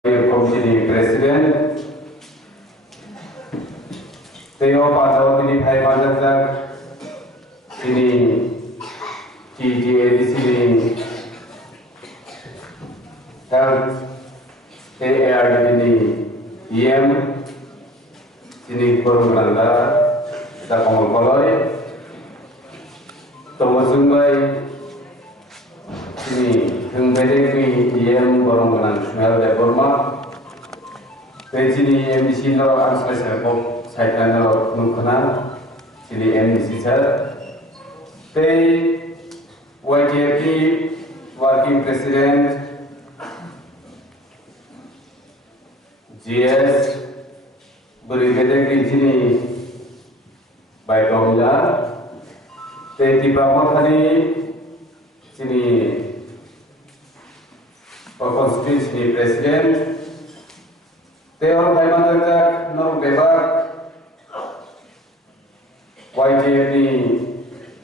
Komisi Presiden, Teo pada ini Hai Manjak sini TGA di sini Health AR di sini IM sini Korunanda kita komol koloi Tomasungbai sini Hengpedekwi IM Korungan Sungai Deborma sini MDC no answer serpok saya no nukana sini MDC sir YTFP Working President GS Berikutnya sini baik Omila di bawah hari sini Constituency President Teor Haimanjak Nur Bebak YTFP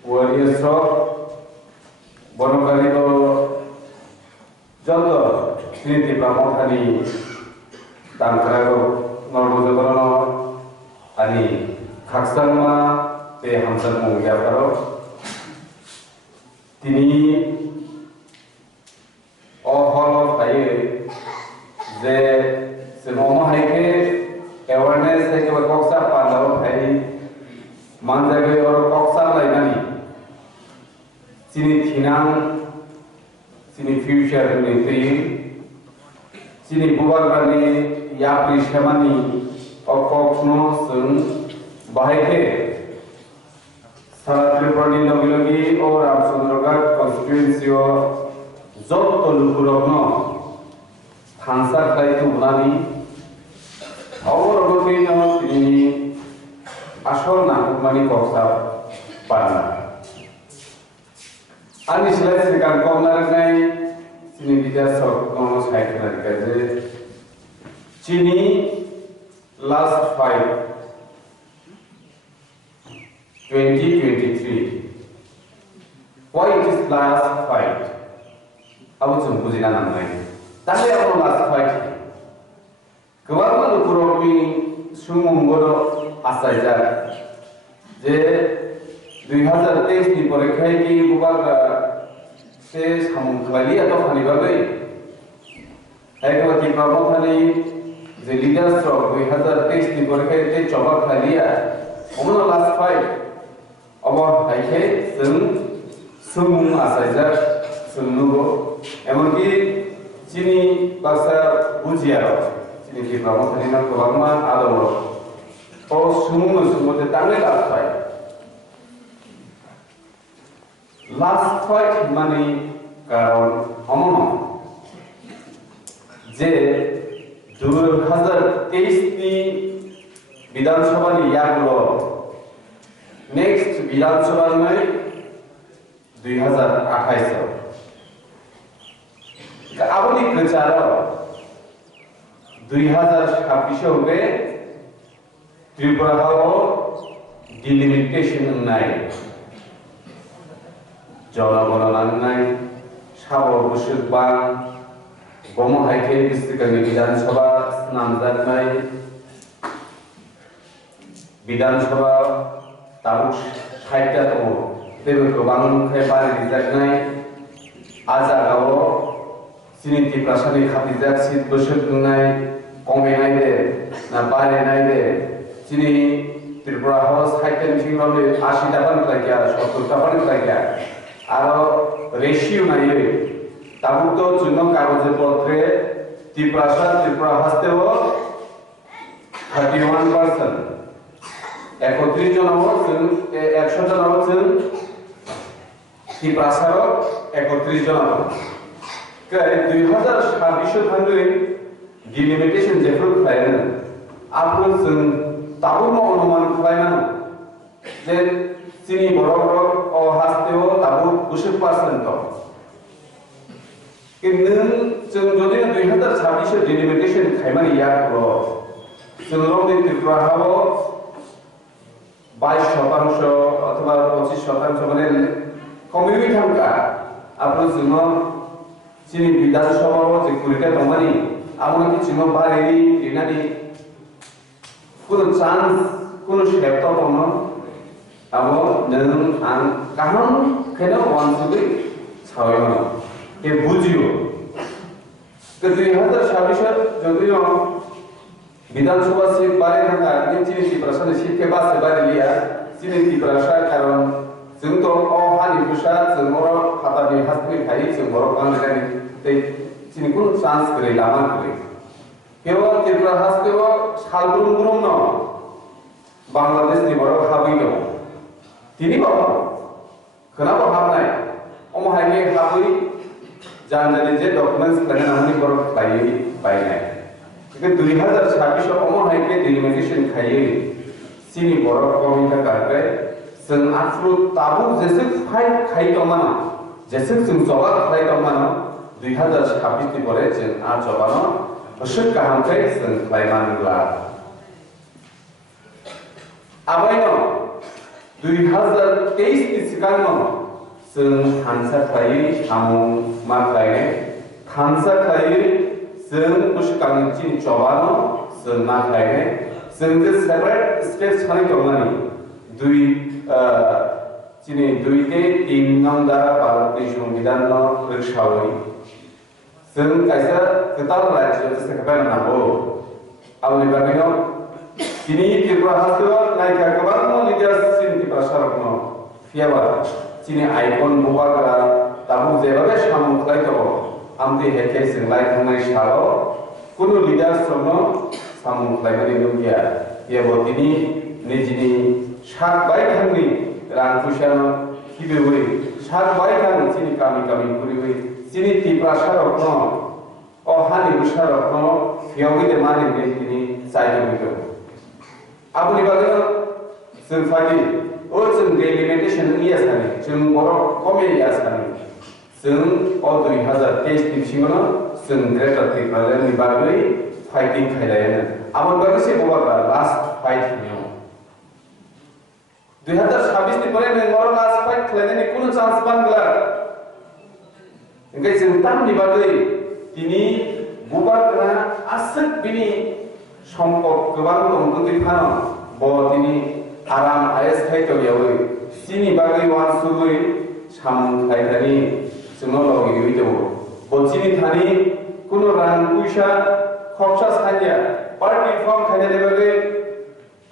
Warriors Rock Bonokali to Jodo sini di bawah hari Tangkaro Normojono ani Kaksarma te Hamsan Mungyaparo Tini hall tayo je semua haike awareness hai ke koksa pandao hai manjage or koksa lainani sini thinang sini future ni sini bubarani ya prishamani okokno sun bahaike सारा त्रिपुरानी लोगी और रामचंद्रगढ़ constituency जब तो लुकुरग्नो थांसा खाई तो बुलानी और अगोती न तिनी आशल नाकुमानी कौसा पाना आनी सिलाई सिकान कौनार गई सिनी बिजा सब कौनो साइकिल निकाले चीनी last fight 2023. Why it is last fight? Abu jumpu jina namai. Tapi apa last fight? Keluarga lukuromi sumunggodo asaja. Je 2023 ni porikhai ki buka se samung kali atau kali bagai. Ekor tiga kali je leaders of 2023 ni porikhai te coba kali ya. Omno last fight. Awak hai sumung asaja sumnugo emonki sini bahasa ujiaro sini di bawah tadi nak keluarga ada sumung te tangan last fight mani karon omono je 2023 ni Vidhan Sabha ni yagulo next विधानसभा में 2028 अब नहीं प्रचार 2026 हो गए त्रिपुरा हो delimitation नहीं जौना नहीं शाबो बुशुबा गोमो हाइके डिस्ट्रिक्ट के विधानसभा नामजाद नहीं विधानसभा ताबुक साइटा दङ बेबो गोबां बारि दिजानाय आजागाव सिनिति प्रासानि खातिजाक सिट बोसोरनाय कमेनाय दे ना बारिनाय दे सिनि त्रिपुरा हाउस साइटा मिथिङाव 80 टाकानिफ्राय गया 70 टाकानिफ्राय गया आरो रेशियो नायो ताबुक तो जुनो कागज पत्रे त्रिपुरा हास्तेव 31% 31 জন হচ্ছেন 100 জন হচ্ছেন কি প্রাসারক 31 জন কাই 2026 থাঙ্গে ডিলিমিটেশন যেফল ফাইনাল আপন जों তাবুনো অনুমান খাইনা যে চিনি বড় বড় ও হাসতেও তাবু 20% কিন্তু जों যদি 2026 ডিলিমিটেশন খাইমানি ইয়াকো जों রংনি ত্রিপুরা হাবো 22% অথবা 25% মানে কমিউনিটি থাকা আপনার জন্য চিনি বিধানসভা যে কুড়িটা দমানি amon কিছু বাড়ি রিনানি কোন চান্স কোন শেপ তো কোন abo nung an kaham kena wansui sawayono ke bujiyo ke 2026 যদিও বিধানসভা সিট বারে থাকা চিনি ত্রিপুরা সিট के बाद से बारे लिया चिनी ত্রিপুরা কারণ जों तो हानि फुसा जों बर खातानि हासनि खाइ जों बर बांलानि दै चिनि कुन चान्स गरे लामा गरे केवल ত্রিপুরা हासकेव सालब्रुम ब्रुम न बांग्लादेशनि बर हाबै दं তিনি বাবা खोनाबो हाबनाय अमहायनि हाबै जानजानि जे डकुमेन्ट्स खाने नामनि बर खायै बायनाय के 2026 अमहायके डिलिमिटेशन खायै सिनि बर कमिटा कारबाय जों आफ्रु ताबु जेसे फाइट खाइ दमानो जेसे जों जबा खाइ दमानो 2026 नि परे जों आ जबानो असक गाहामखाय जों खायमानब्ला आबायनो 2023 नि सिगाङाव जों थानसा खायै सामुं मा खायनाय थानसा खायै जों बुसकांनि चिन जबानो जों मा खायनाय जों जे सेपारेट स्टेट सानै दंमानि दुई चिनि दुइते तीन नं द्वारा भारतनि संविधान रक्षावै जों कायसा गोदान राज्य सेखाबाय नांगौ आंनि बागैनो दिनै ত্রিপুরা हादोर नायका गोबां लिडार्स चिनि ত্রিপুরা सारकनो फियाबा चिनि आइकन बुबाग्रा दाबु जेबाबे सामुखलाय दङ आमदि हेके जोंलाय थांनाय सालाव कुनु लिडार्स दङ सामुखलायनि गैया येबो दिनै निजिनि सात बाय थांनि रां फैसानो हिबेवै सात बाय थां चिनि गामि गामि फुरिवै चिनि ত্রিপুরা सारकनो अ हानि सारकनो फियावै माने दिनै जायदो आबुनि बागै जों फादि ओ जों डिलिमिटेशन इया सानि जों बर कमे इया सानि जों अ 2023 नि सिङावनो जों ग्रेटार त्रिपुरानि बागै फाइटिं खायलायनो आबुनि बागै से बबाग्रा लास्ट फाइट नियाव 2026 नि परे नोंगर लास्ट फाइट खायलायनायनि कुनु चान्स बानग्ला ओंखाय जों तामनि बागै दिनै बुबाग्रा आसक बिनि সম্পদ गोबां दं गुदि फानो ब दिनै आराम आइएस खायतयावै सिनि बागै वान सुबै साम खायथानि जोंनो लगि दङ बचिनि थानि कुनु रां पैसा खरसा सानिया पार्टी फर्म खायनाय बागै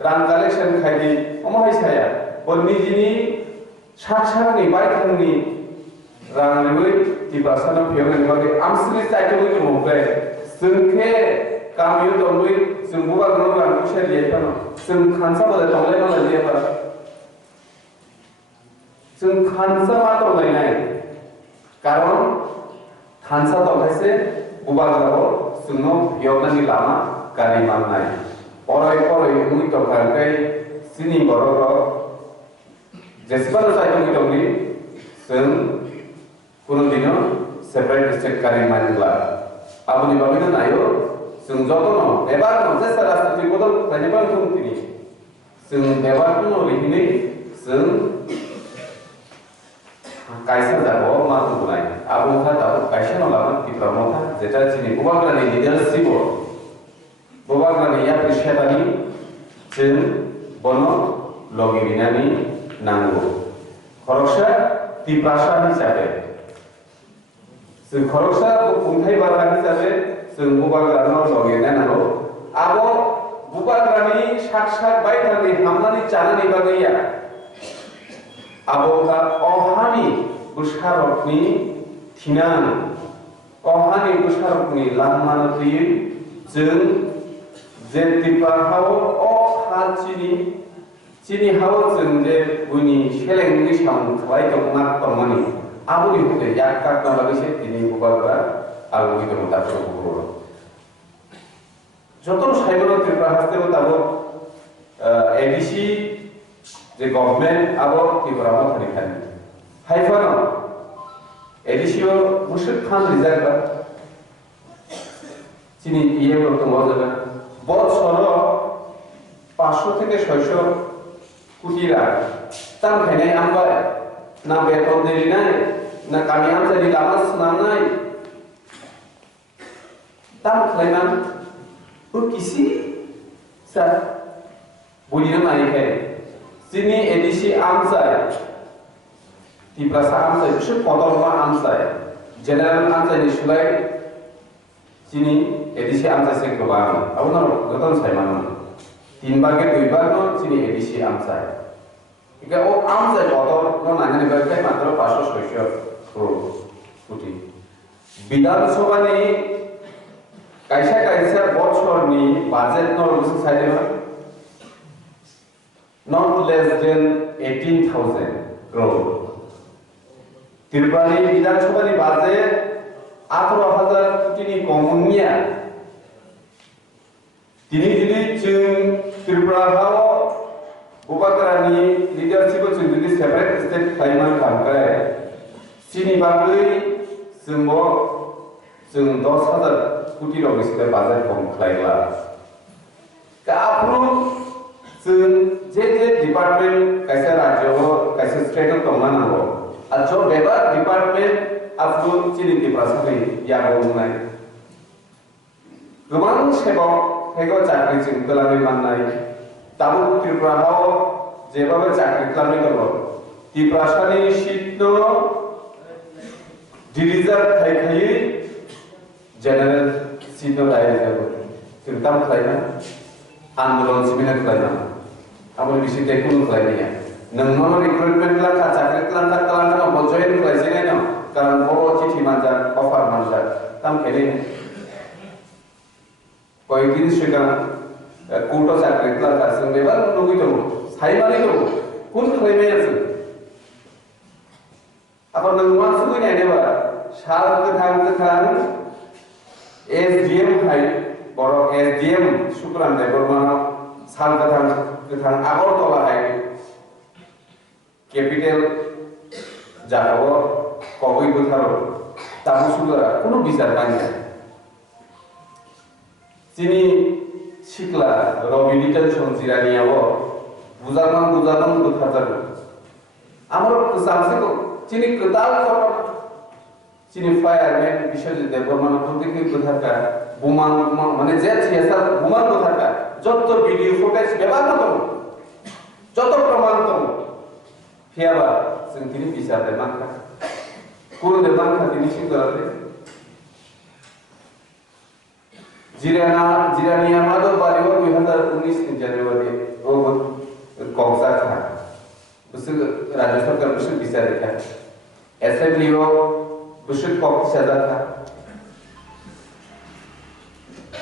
रां कालेक्शन खायदि अमाय साया बनि दिनै साखसानि बायथांनि रां लेबै दिबासानो फेवनाय बागै आमसुलि साइटोबै दङबे जोंखे गामियाव दंबै जों बुबाग्रा रां पैसा लियाफानो जों खानसा बले दंलाय नालाय लियाफा जों खानसा मा दंलायनाय कारण खानसा दंखायसे बुबाग्राखौ जोंनो बियावनानि लामा गारि माननाय अराय अराय मुइ दंखायखाय सिनि बर'खौ जेसेबां जायगानि दंनि जों कुनु दिनाव सेपारेट स्टेट गारि मानब्ला आबुनि बागैनो नायो जों जतनो एबार जेसा राष्ट्रनि बदल खायनोबा दंथिनि जों एबारनो लिहिनै जों कायसा जागो मा दंनाय आबुखा दाबो कायसा नलामा टिप्रामथा जेटा चिनि बुबाग्रानि लिडारशिप बुबाग्रानि याप्रिसेटानि जों बनो लगिरिनानि नांगौ खरसा टिप्रासा हिसाबै जों खरसा खुंथाय बारा हिसाबै जों बुबाग्रानो लगिरनाय नांगौ आबो बुबाग्रानि साक बायथानि हामनानै जानानै बागैया आबोगा अहानि बुसारकनि थिनान अहानि बुसारकनि लामानो फैयो जों जे टिप्राहाव अ चिनि हाव जों जे बुनि सेलेंनि साउन्ड खालाय दंना दंमानि आबुनि होते याकाक नालागैसे दिनै बुबाग्रा आगुनि दं दाखौ बुरो যতন সাইবর ত্রিপুরা হাসতেও তাবো এডিসি যে গভর্নমেন্ট আবো ত্রিপুরা মাথানি খানি হাইফানো এডিসিও মুশিদ খান রিজার্ভ চিনি ইয়ে বলতে মজা বছর 500 থেকে 600 কোটি টাকা তার খাইনাই আমবাই না বেতন দেরি নাই না কামি আমজানি লামাস না নাই tam khaiman kisi sa budina mai kai sini edisi amsai tiprasa amsai bisu kotorma amsai general amsai ni sulai sini edisi amsai se kebang abunor goton sai manu 3 bagi 2 bagi sini edisi amsai ika o amsai kotor no nangani bagai matro 500 কোটি বিধানসভা নি কাইসা কাইসা বছর নি budget নর বসে সাইডে not less than 18,000 crore Tripura বিধানসভা নি বাজেট 18,000 কোটি নি কমনিয়া তিনি যদি जों ত্রিপুরাও উপাগ্রানি লিডারশিপ जों যদি সেপারেট স্টেট খাইমান খামকায় sini bagai sembo जों 10,000 কোটি রবিসে বাজার কম খাইলা কাপরু जों जे डिपार्टमेंट कायसा राज्य कायसा स्टेट दंना नांगौ আর जो बेबा डिपार्टमेंट आफु चिनि दिप्रासानि यागौ नाय गोबां सेबक हेगौ चाकरि जों गलानि माननाय दाबो त्रिपुरायाव जेबाबो चाकरि खालामनाय दङ दिप्रासानि सिटनो डिरिजर थाइखायै जनरल सिटनो डाइरेक्टर जों ताम खालायना आन्दोलन सिबिनाय खालायना आमोल बिसि टेकुन खालायनाया नोंनो रिक्रुटमेन्ट लाखा चाकरि खालामना बजयन खालायजेनाय न कारण बर' चिठि मानजा अफार मानजा ताम खेले कयदिन सिगां कोर्ट चाकरि खालामना जों बेबा लुगै दङ सायमानि दङ कोन खालायनाया जों apa nengwan suku ni ada apa? Sal ketang SDM hai, borok SDM syukuran deh bermana sal ketang agor tola hai, capital jatuh, koi butaro, tamu sukura, kuno bisa banyak. Sini sikla, Robi detention sirani awo, buzaman butajar. Amar kesamsi ko চিনি কদাল করো চিনি fireman বিষয় যে বর্তমান প্রত্যেকটি কথাটা বোমা মানে যে সিয়াসা বোমা কথাটা যত ভিডিও ফুটেজ ব্যবহার করো যত প্রমাণ করো ফিয়াবা जों তিনি বিচার দেয় মানকা কোন দেয় মানকা তিনি সিঙ্গলারে জিরানিয়া মাদক বাড়িও 2019 জানুয়ারি ও কবজা था उस राज्य सरकार बुशुक विचार था एसएमलीओ बुशुक कॉप सजा था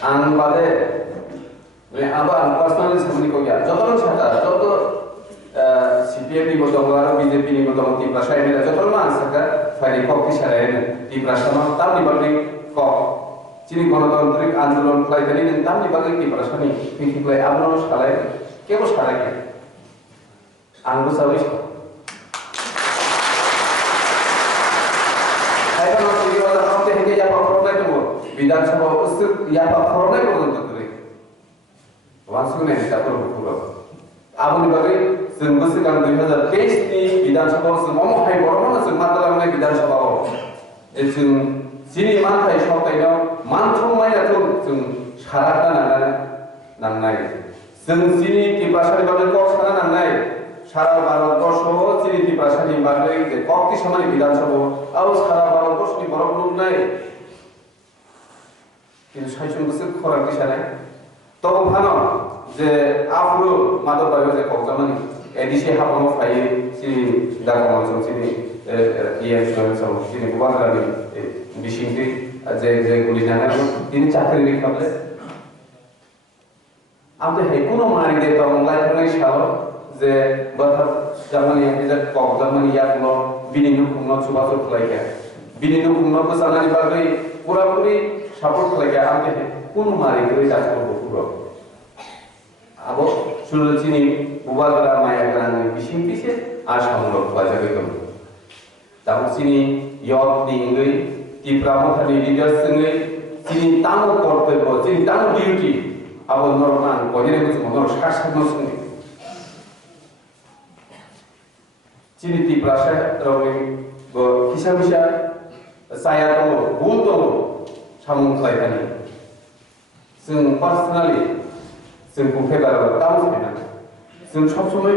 आन बादे मैं अब पर्सनली समझने को गया जो तो छाता जो तो सीपीएम नि बदंगा और बीजेपी नि बदंगा ती भाषा में जो तो मान सका फाइल कॉप की शराय ने ती भाषा में तब नि बाकी कॉप चीनी गणतांत्रिक आंदोलन फ्लाई करी ने तब नि बाकी ती भाषा नि फिर फ्लाई आपनो शराय के वो शराय के आंगो सविश ऐसा ना कि वाला हमसे है कि या प्रॉब्लम तो विधानसभा उस या प्रॉब्लम को तो करे वांसु ने ऐसा तो पूरा अब ने बारे जोंबो सिगां 2023 नि विधानसभा जों मम हाय बरमन जों मातलामनाय विधानसभा जों सिनि मानथाय सप्तायाव मानथुमायाथ' जों साराखा नांनाय जों सिनि टिपासानि बागै कक सारा नांनाय সারা ভারতবর্ষ চিনি ভাষানি বাংলায় যে কক্তি সমানি বিধানসভা আর সারা ভারতবর্ষনি বড় লোক নাই কিন্তু 60 বছর খরা কিসা নাই তবে ভানো যে আফরু মাদক বায়ু যে কক্তামানি এডিসি হাবনো ফাই চিনি দাগমান চিনি ইএম সব চিনি বাংলানি বিশিংটি যে গুলি জানা তিনি চাকরি রেখাবলে আমরা হে কোনো মারি দে তো লাইফাই শালো যে বাধা জামানি যে কক জামানি ইয়াকলো বিনিনু কুমনো সুবাসু খলাইকা বিনিনু কুমনো কসানানি বাগৈ পুরাপুরি সাপোর্ট খলাইকা আমতে কোন মারি গৈ কাজ করব পুরো আবো সুরচিনি উবাগরা মায়াগ্রানি বিশিং পিছে আসামলো বাজারে গম তাও চিনি ইয়ক দিঙ্গৈ টিপ্রামথানি লিডার্স সঙ্গে চিনি তামো কর্তব্য চিনি তামো ডিউটি আবো নরমান কজেরে কিছু নর শাসন সঙ্গে চিনি টিপ্রাসা রবি হিসাব হিসাব সায়া দङ বুল দङ সামুं খাইखानि जों पार्सनेलि जोंखौ फेभार टाउन साइना जों सब समय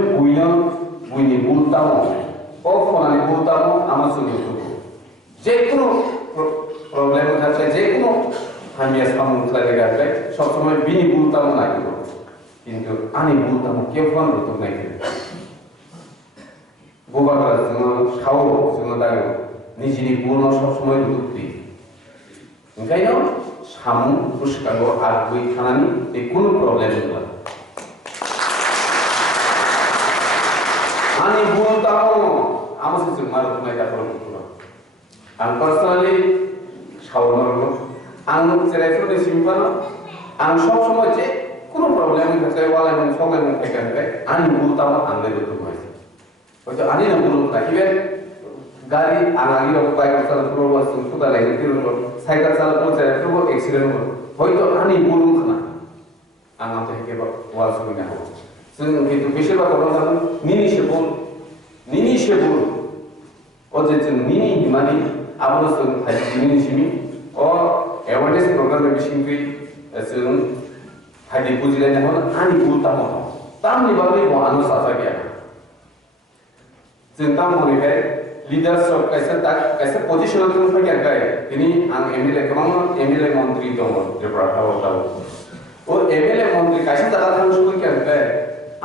बुइनि बुल टाउन ओ फनानि बुल टाउन आमा जों जेकुनु प्रब्लेम थाखाय जेकुनु हामिया सामु खालायगाय सब समय बिनि बुल टाउन नागिरो किन्तु आनि बुल टाउन केफान रुतुम नागिरो बुबारा जोङो सावो जोङो दायो निजिनि बुलनाव सब समय रुतुप्रि ओंखायनो सामु बुसकांगो आगुबै थानानै एकुनु प्रब्लेम नङा आनि बुल टाउन आमसे जों मारो नायदा फोरखौ आं पार्सनेलि सावनो आं जेरायफोरनि सिमफानो आं सब समय जे कुनु प्रब्लेम थाखाय वालायमोन सगायमोन थाखाय आनि बुल टाउन आंले रुतुम है हयतो आनि बुल नाकिबे गाड़ी आनागी रख बाइक चला तो बस सुधा लगे तिरुलो साइकिल चला तो चला तो एक्सीडेंट हो तो आनी बुलुं खना आंगा तो के वाल सुबिना हो जों किन्तु बिसोर बाथ्रा जानो निनि शेबुल अजे जों निनि हिमानि आबो जों थाइ निनि सिमि अ एवारनेस प्रोग्राम बिसिंख्रि जों थाइ बुजिलायना हो आनी बुल तामो तामनि बागै बहानो साजा गया जों तामनिफ्राय leadership kaisa position जों फैया गाय दिनै आं एमएलए गोबां एमएलए मन्त्रि दङ जेब्राथाव दाव ओ एमएलए मन्त्रि कायसा जागा थां सुबुं क्या गाय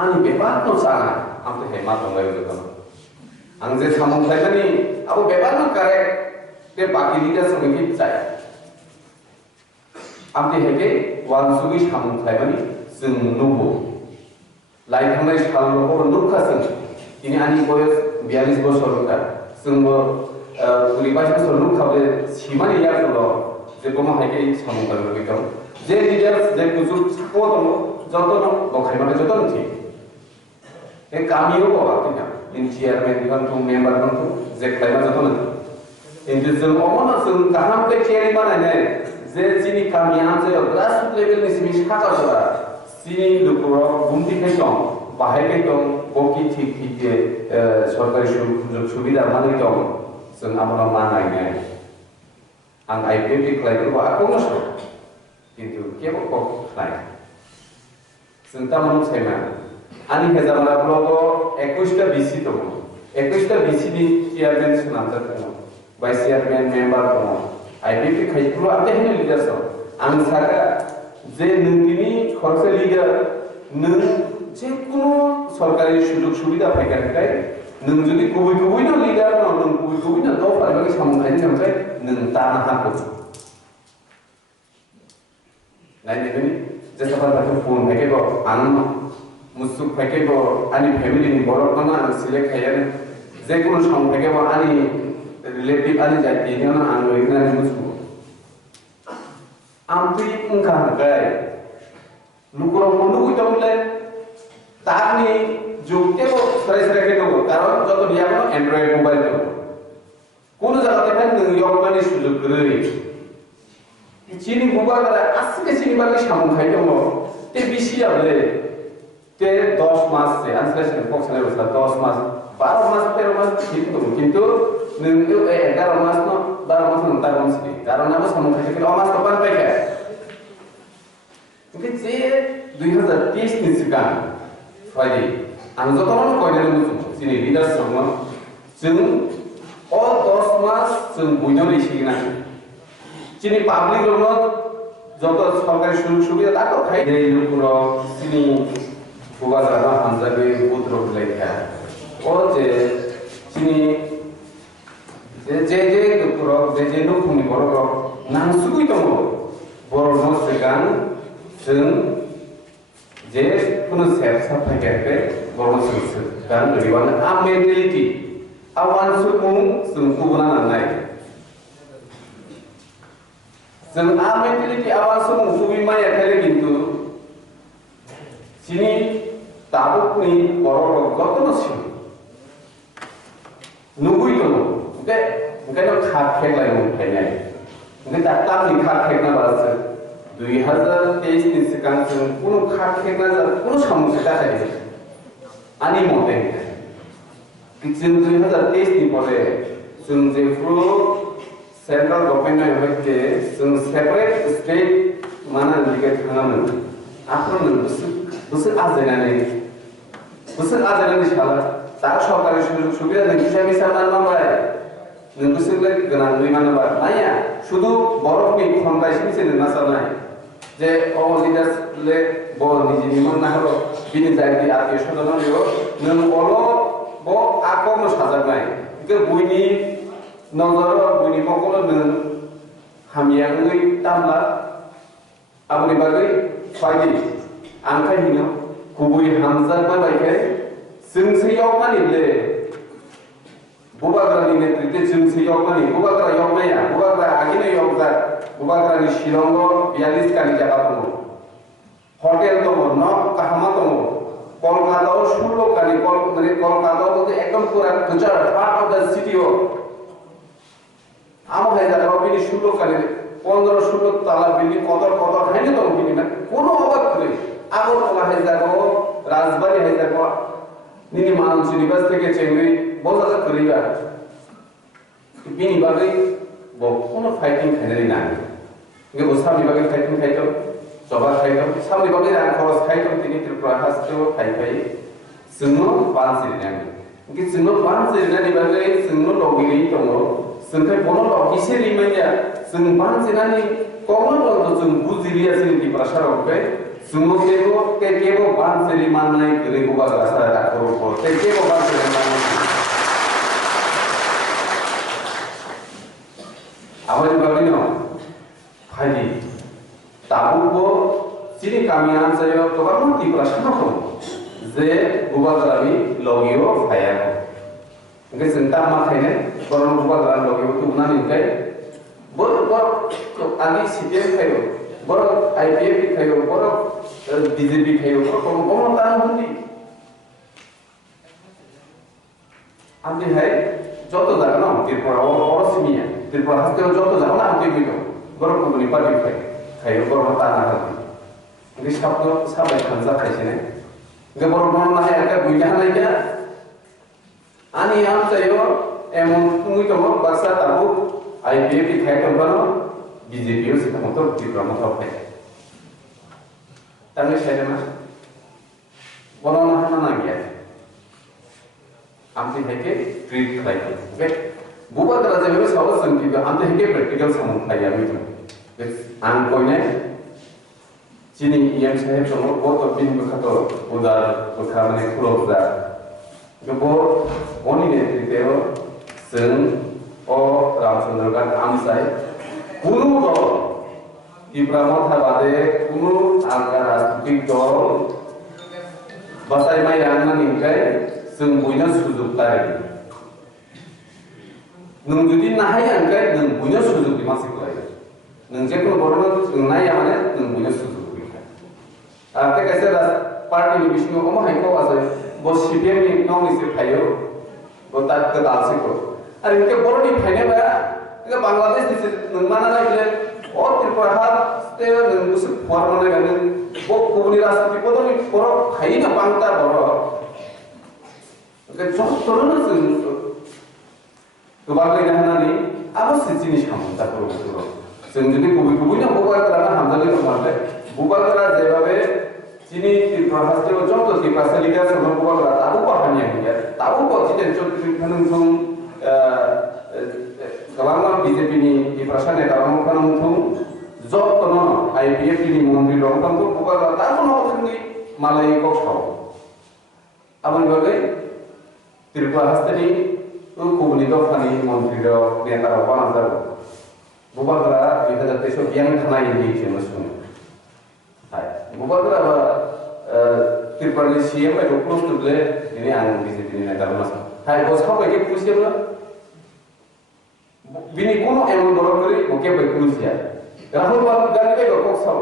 आंनि बेबार तो साना आंते हेमा दंगाय जतन आं जे सामं थाइमानि आबो बेबार न करे ते बाकी leadership नि जाय आंते हेके वान सुगि सामं थाइमानि जों नुबो लाइथांनाय सालखौ नुखासों दिनै आंनि बयस 42 बोसोर होता जोंबो कुलिबास बोसोर नुखाबले सिमानि याखौल जे बमा हायके सामं थाइमानि बिदं जे leaders जे कुजु साको दङ जतन बखायमाने जतन थि ए कामियो बातिना इन चेयरमैन खौ मेम्बार खौ जे खायमा जतन किन्तु जों अमना जों गाहाम पे केरि बानायनाय जे जिनि कामि आमजे ग्रास लेभेल नि सिमि साका जरा सिनि लुकुरो गुमति दं बाहायके दं बकि ठीक ठीक सरकारि सुजुग सुबिदा माने दं जों आमना मानायनाय आं आइपिएफि खालायनो आखौनो किन्तु केबो को खाय जों तामन सायना आनि हेजामारा ब्लगो 21 टा बिसि दं 21 टा बिसि नि चेयारमैन सुनामजा दं भाइस चेयारमैन मेम्बार दं आइपिएफि खायखौ आते हेने लिडारस आं सागा जे नोंनि खरसे लिडार नों जेकुनु सरकारि सुजुग सुबिदा फैगाखाय नों जुदि गुबैनो लिडार नों गुबैनो द फाइबानि सामं खायनो थाखाय नों ताना हाखौ नायनायनि जेसाबा बाथौ फोन फैकेबो आं मुसुक फैकेबो आनि फेमिलि नि बरकना आं सिलेक्ट खायानो जेकुनु सामं फैकेबो आनि रिलेटिभ आनि जाति नि आं ओइनानि मुसुक आमति उनका गाय लुकुरो मुन्दुक दंले तानि जुगतेबो सरासरि के दं कारण जत बियाबो एंड्रॉइड मोबाइल दं कोन जागाते नों यमानि सुजुग गरै चिनि बुबारा आसके चिनि बागै सामं खाय दङ ते बिसियाबले ते 10 मास से आनसारसन फक्सनाय बसा 10 मास 12 मास 13 मास ठीक दं किन्तु नों 11 मास न 12 मास न तार मास कारण आबो सामं खाय के मास तपान पाइखा ओके जे 2030 नि सिगां फायदि आं जतन कयनानै मुसुम सिनि लिडार्स दङ जों अ 10 मास जों बयनो रिसिगना चिनि पाब्लिक दङ जत सरकारि सुजुग सुबिदा ताको खाय दे लुकुरो सिनि बुबाजारा हानजाबे बुद्र बिलाइखा अ जे चिनि जे लुकुरो जे नुखुमनि बर'रो नांसुगै दङ बर'नो सिगां जों जे कुनु सेरसा फैगाखै बर'नो सिगां ओरैबानो आ मेन्टेलिटी आवान सुमुं जों गुबुना नांनाय जों आ मेन्टेलिटी आवान सुमुं सुबि माया खाले किन्तु सिनि ताबुकनि बर'रो गतनो सिम नुगुइ दङ ओंखायनो खाखेलाय मोनफैनाय ओंखायनो दा तामनि खाखेना बासो 2023 नि सिगां जों कुनु खाखेना जा कुनु समस्या जाखायो आनि मते जों 2023 नि परे जों जे सेंट्रल गभर्नमेंट होते जों separate state mana dikat hangaman afron busu azainani salah tak সরকারি সুযোগ সুবিধা নাকি হিসাবে সামান মামলায় নবুসুলের গণান দুই মানবা নাইয়া শুধু বরফনি ক্ষমতায় সিমিছে নাসাল নাই যে ও লিডারলে ব নিজে নিমন না হলো বিনি যাইতি আত্মীয় স্বজন হলো নন অলো ব আকম সাজাক নাই কে বইনি নজর বইনি মকল নন হামিয়া গই তামলা আপনি বাগৈ ফাইদি আংখাই হিনো কুবুই হামজাক বা বাইখাই जों सैयाव मानिले बुबाग्रानि नेतृत्वे जों सैयाव मानि बुबाग्रा यावनाया बुबाग्रा आगिनो यावजा बुबाग्रानि शिलंग 42 कानि जायगा दङ हटेल दङ नक काहामा दङ कलकातायाव 16 कानि माने कलकातायाव बलते एकदम पुरा गजार part of the city of आम हायजागाव बिनि 16 कानि 15 16 ताला बिल्डिं कदर हायनो दङ बिनि माने कोनो अबाक गै Agartala हायजागाव Rajbari हायजागाव Nini manun sinibas থেকে চেঙ্গুই বজাজা করিবা বিনি বাগৈ ব কোন ফাইটিং খাইনারি না গে বসাবি বাগৈ ফাইটিং খাইতো জবা খাইতো সাবনি বাগৈ রান খরচ খাইতো তিনি ত্রিপুরা হাসতো খাইফাই जोंनो बानसिरि नांगौ गे जोंनो बानसिरि नानि बागै जोंनो लगिरि दङ जोंखै बनो लगिसेरि माइया जों बानसिनानि कौन दङ जों बुजिरिया जों त्रिपुरा सारावखै जोंनो केबो बानसिरि माननाय गरै गोबा रासा दाखरो केबो बानसिरि माननाय आवाज बागैनो फाइदि ताबुबो सिरि कामियान जायो गोबां त्रिपुरा साराव जे गुबाग्रानि लगियो फाया ओंखाय जों दा मा खायनो बरन गुबाग्रा लगियो तुनानै ओंखाय बर आगि सिपिएम खायो बर आइपिएफ खायो बर बिजेपि खायो बर कोनो तान हुndi आमि हाय যত জায়গা না ত্রিপুরা বড় সিমিয়া ত্রিপুরা হাতে যত জায়গা না আমি বিটো बर কোম্পানি পার্টি খাयो बर তান না ओंखाय साबाय खानजा खायसेने Gabor mana yang ada bunyian aja, ani yang saya emang mungkin kamu bahasa tahu IPF dikai kamu BJP itu sih kamu tuh di dalam apa? Tapi saya mana, kalau mana ya, amti heke treat lagi, oke? Bukan terasa jadi sahaja sendiri, amti heke practical sama saya itu, angkonya Sini yang saya cuma buat opini berkata udar berkata pulau udar. Kepo oni ni itu sen o Ramchandra amsai kuno do di Pramotha bade kuno angkara tutik do basai mai yang ningkai sen punya sudut tadi. Nung jadi nahai angkai nung punya sudut di masih lagi. Nung jepun borong tu nahai yang mana nung punya sudut. Artinya कैसे party में विष्णु को माहिर को आसे वो CPM में non इसे फायो वो ताक के दाल से को अरे इनके बोर्डी फाइने में इनके बांग्लादेश से नंगमाना ना इले और त्रिपुरा हाथ से नंगुस फॉर्मल में गने वो कोबनी राष्ट्रपति को तो नहीं परो खाई ना बांगता परो ओके जों तोरो ना से तो बागै ना नहीं अब से जिनिस खामता परो परो जों जुदि कोबी ना कोबा करना हमजाले मारले बुबाग्रा जेबाबे जिनि त्रिपुरा हास्टेलाव जत त्रिपुरा लिडार sama बुबाग्रा ताबो बाहानिया गैया ताबो बजिदेन चौधुरी खानों गोबां बीजेपी नि त्रिपुरा साने दाराम खानों जत न आईपीएफ नि मन्त्रि दं तांबो बुबाग्रा ताबो न थंगि मालाय गसाव आबन बागै त्रिपुरा हास्टेलनि कोबनि दफानि मन्त्रि दं नेतारा बानाजार बुबाग्रा 2023 बियां थानाय नि मोसुं Bukan apa Tirpani CM itu close to the ini ang BJP ini negara mas. Hai bos kau bagi polisi apa? Bini kono emang dorong kiri, mungkin bagi polisi ya. Rahul Gandhi bagi kok sah.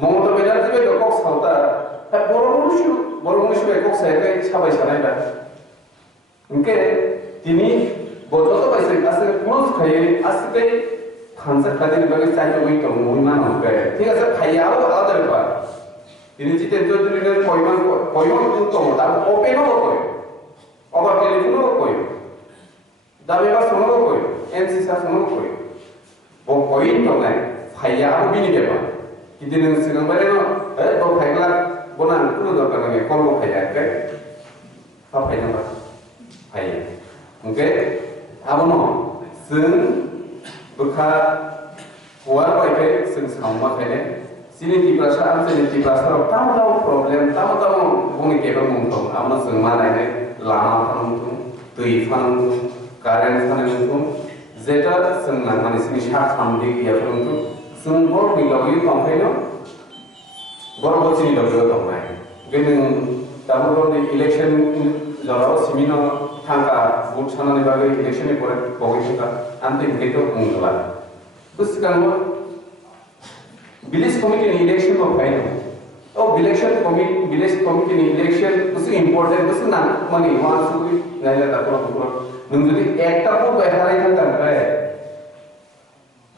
Mamata Banerjee bagi kok sah ta. Hai borong musuh bagi kok sah kayak siapa siapa dah. Mungkin ini bocor tu pasti asal close kaya asal खानसा खातिर बगे चाहिए वही तो मुहिमान हो गए ठीक है sir खाइयाओ आलादा बेपार ini जिते जो दुनिया कोइमान तो होता ओपन हो कोई ओवर टेलीफोन हो कोई दाबे बस सुनो कोई एमसी सा सुनो कोई वो कोई तो नहीं फाइया aku bini beba kiti neng singang bare no to faigla bonan kuno dorkar nge kolbo faya ke apa faya ba faya oke abono sing bekha huar bai ke sing samma khane sini ti prasa am sini ti prasa ro tamu problem tamu bungi ke bang mung amna sing mana ne lama phanung tui phanung current phanung যেটা সঙ্গ মানে সিনি শাক সামনে গিয়া কিন্তু সুন্দর বিলগি কমপ্লেনো বড় বচিনি লগিও তমাই গেন তারপর ইলেকশন জরাও সিমিনো থাকা ভোট সানানি বাগে ইলেকশনে পরে পগিসা আনতে গেটো উংলা বুঝকাম ভিলেজ কমিটি ইলেকশন অফ ফাইন ও ভিলেজ কমিটি ইলেকশন কিছু ইম্পর্টেন্ট কিছু না মানে ওয়ান সুই নাইলা তারপর नों जुदि एकटा को बेहाराय थांगाय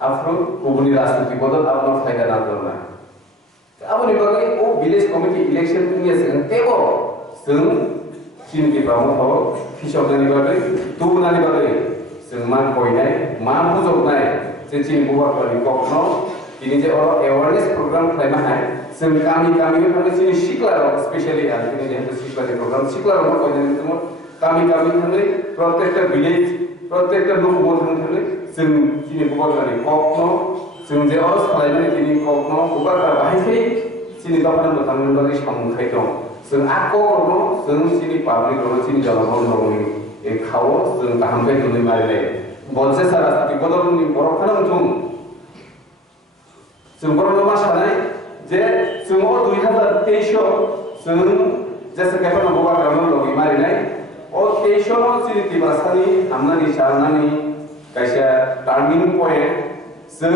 आफ्रो गुबुननि राजनीति बदल आपनो फायदा ना दरना आबनि बागै ओ विलेज कमिटि इलेक्शन नि सिगां तेबो जों चिनति बामो हो फिसबनानि बागै दुबनानि बागै जों मान कयनाय मा बुजबनाय जे चिन बुवारनि कखनो दिनै जे अवेयारनेस प्रग्राम खालामनो हाय जों गामि थांनो चिनि सिक्लार स्पेशली आरो दिनै जे सिक्लारनि प्रग्राम सिक्लार मा कयनाय जों गामि थांनाय प्रत्येकटा विलेज प्रत्येकटा न'खौ थांनानै जों दिनै बुवारनि कखनो जों जे अरस खालामनानै दिनै कखनो बुवारगा बाहायसै चिनि दाफानो थांनो बागै सामखाय दं जों आकरनो जों चिनि पाब्लिक नो चिनि जलमन नङै ए खावो जों गाहामबाय दुनै मारिले बलसे सारा साथि बदलनि बरखानो जों बरनो मा सानाय जे जों 2023 जों जेसे केफानो बुवारगा लगि मारिनाय ओ तेइसनो चिनिति बासानि हामनानि चारनानि कायसा टार्निं पॉइंट जों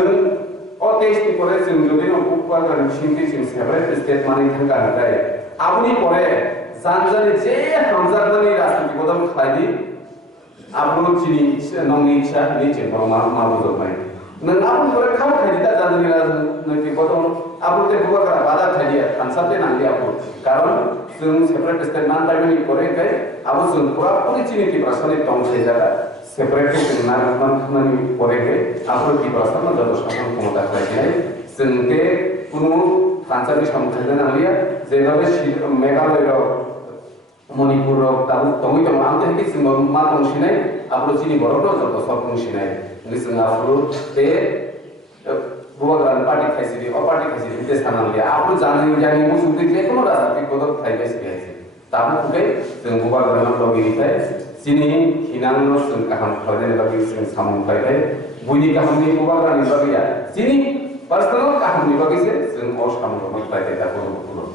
ओ 23 नि परे जों जुदि बुवारगानि सिंथि जों सेपारेट स्टेट मानि थांगा हाय आबनि परे जानजानि जे हामजानि राजनीति बदल खायदि आबनो चिनि नंनि इच्छा नि जेबो मा बुजबाय नों आबनि परे खाव खायदि दा जानजानि राजनीति बदल आबुते बुवारगा बादा खायदि खानसाते नांगि आबु कारण जों सेपारेट स्टेट मान टाइमनि परे खाय आबु जों पुरा पुरि चिनिति बासानि दंथाय जागा सेपारेट जों नारमाननि परे खाय आबु कि बासाना जब शासन क्षमता खायदि जों ते कुनु खानसानि समथायना नांलिया जेबाबे मेघालय मणिपुर ताबु तंगि दं आंते कि जों मा दंसिनाय आबु चिनि बरनो जब सब दंसिनाय जों आबु ते बुवारगान पार्टी खायसिदि अ पार्टी खायसिदि ते सानालिया आबु जानि मुसुदि जे कोनो राजनीति बदल खायबायसि ताबु खुबै जों बुवारगान लगि चिनि हिनांनो जों गाहाम खालामनाय बागै जों सामखायबाय बुनि गाहामनि बुवारगानि बागैया चिनि पर्सनल गाहामनि बागैसो जों अ सामखायबाय बायदि दा बुरो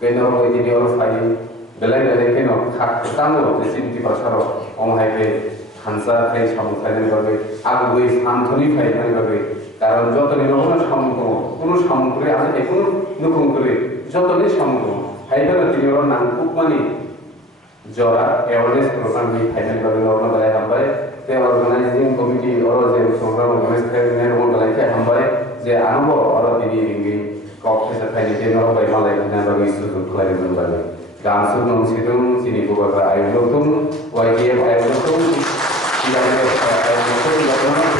बेनो दिनै अर फाइ बेलाय केनो खातानो जे चिनि पासारो अमहायबे हानसा खाय सामखायनाय बागै आगुबै सानथनि फायनाय बागै कारण যতনি নবনা সামগ্র কোন সামগ্রী আছে কোন নতুন করে যতনি সামগ্র হাইবার তিনির নাম কুকমানি জরা অ্যাওয়ারনেস প্রোগ্রাম বি ফাইনাল করে নরনা বাই হামবাই তে অর্গানাইজিং কমিটি অর যে প্রোগ্রাম অর্গানাইজ করে নেরমন বালাইকে হামবাই যে আনব অর দিনি রিঙ্গি কক্সে ফাইনি যে নর বাই মালাই না বাগি সুযোগ খালাই বাগি গান সুনং সিদুম চিনি বুবা আইলতুম ওয়াইকে আইলতুম ইলাইকে আইলতুম